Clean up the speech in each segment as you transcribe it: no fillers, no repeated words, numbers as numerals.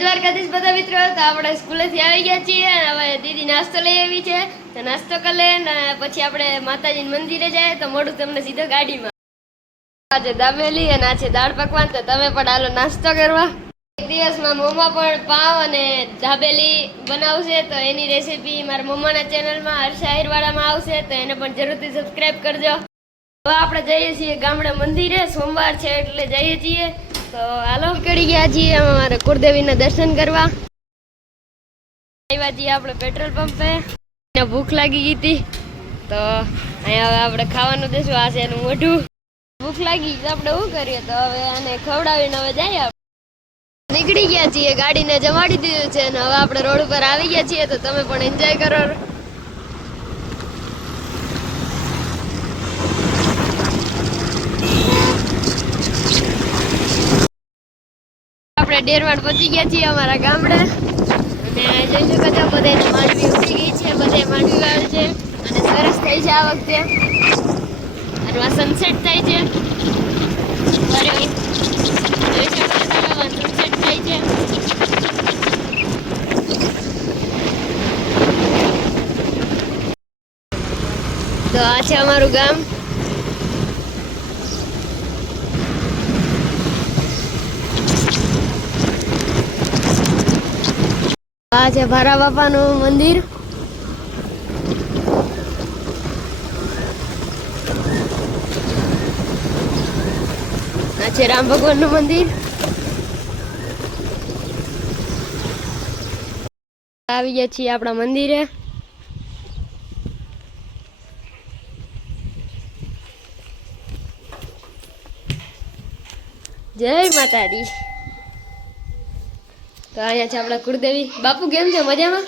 દ્વારકાધીશ બધા મિત્રો, તો આપણે સ્કૂલેથી આવી ગયા છીએ અને હવે દીદી નાસ્તો લઈ આવી છે. તો નાસ્તો કરી લે ને પછી આપણે માતાજીના મંદિરે જાય. તો મોડું તમને સીધો ગાડીમાં. આજે દાબેલી અને આ છે દાળ પકવાન. તો તમે પણ હાલો નાસ્તો કરવા. એક દિવસમાં મમ્મા પણ પાવ અને દાબેલી બનાવશે. તો એની રેસીપી મારા મમ્માના ચેનલમાં હર્ષા આહિરવાડામાં આવશે. તો એને પણ જરૂરથી સબસ્ક્રાઈબ કરજો. હવે આપણે જઈએ છીએ ગામડે મંદિરે. સોમવાર છે એટલે જઈએ છીએ. તો હાલો નીકળી ગયા છીએ અમારે કુળદેવીના દર્શન કરવા. આવ્યા છીએ આપણે પેટ્રોલ પંપે. ભૂખ લાગી ગઈ હતી તો અહીંયા હવે આપણે ખાવાનું દેશું. આ છે એનું મોઢું. ભૂખ લાગી તો આપણે શું કરીએ, તો હવે આને ખવડાવીને હવે જઈએ. નીકળી ગયા છીએ, ગાડીને જમાડી દીધું છે અને હવે આપણે રોડ ઉપર આવી ગયા છીએ. તો તમે પણ એન્જોય કરો. આપણે ડેરવાડ પહોંચી ગયા છીએ અમારા ગામડે અને જોઈ શકો છો બધે માંડવી ઉઠી ગઈ છે. બધે માંડવી વાળ છે અને સરસ થઈ છે આ વખતે. અને આ સનસેટ થાય છે. જોઈ શકો છો સનસેટ થાય છે. તો આ છે અમારું ગામ. આ છે ભારા બાપાનું મંદિર. આ છે રામ ભગવાનનું મંદિર. આવી ગયા છીએ આપણા મંદિરે. જય માતાજી. તો અહીંયા છે આપણા કુળદેવી. બાપુ કેમ છે? મજામાં?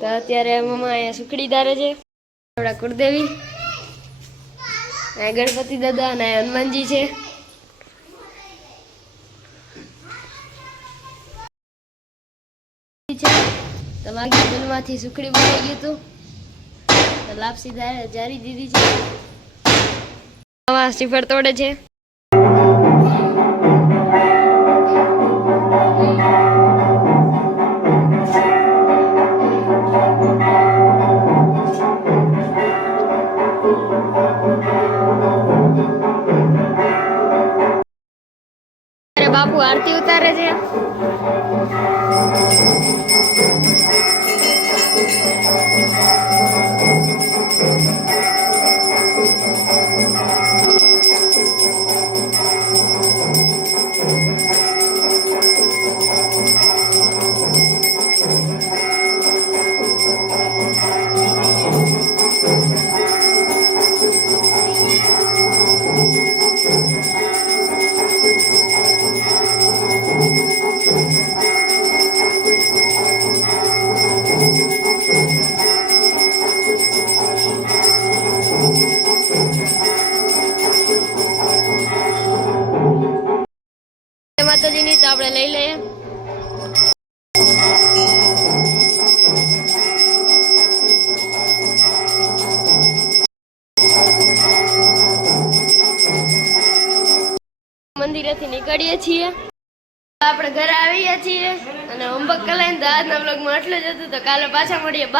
તો અત્યારે મમ્મા અહીંયા સુખડી ધારે છે. આપણા કુળદેવી, અહીંયા ગણપતિ દાદા અને હનુમાનજી છે. તમારી દિલમાંથી સુખડી બનાવી ગયું હતું તો લાપસી જારી દીધી છે. શ્રીફળ તોડે છે. બાપુ આરતી ઉતારે છે. માતાજીની તો આપણે લઈ લઈએ. મંદિરેથી નીકળીએ છીએ. આપણે ઘરે આવી ગયા છીએ અને હોમવર્ક કરાવીને તો આજના બ્લોગમાં આટલું જ હતું. તો કાલે પાછા મળીએ.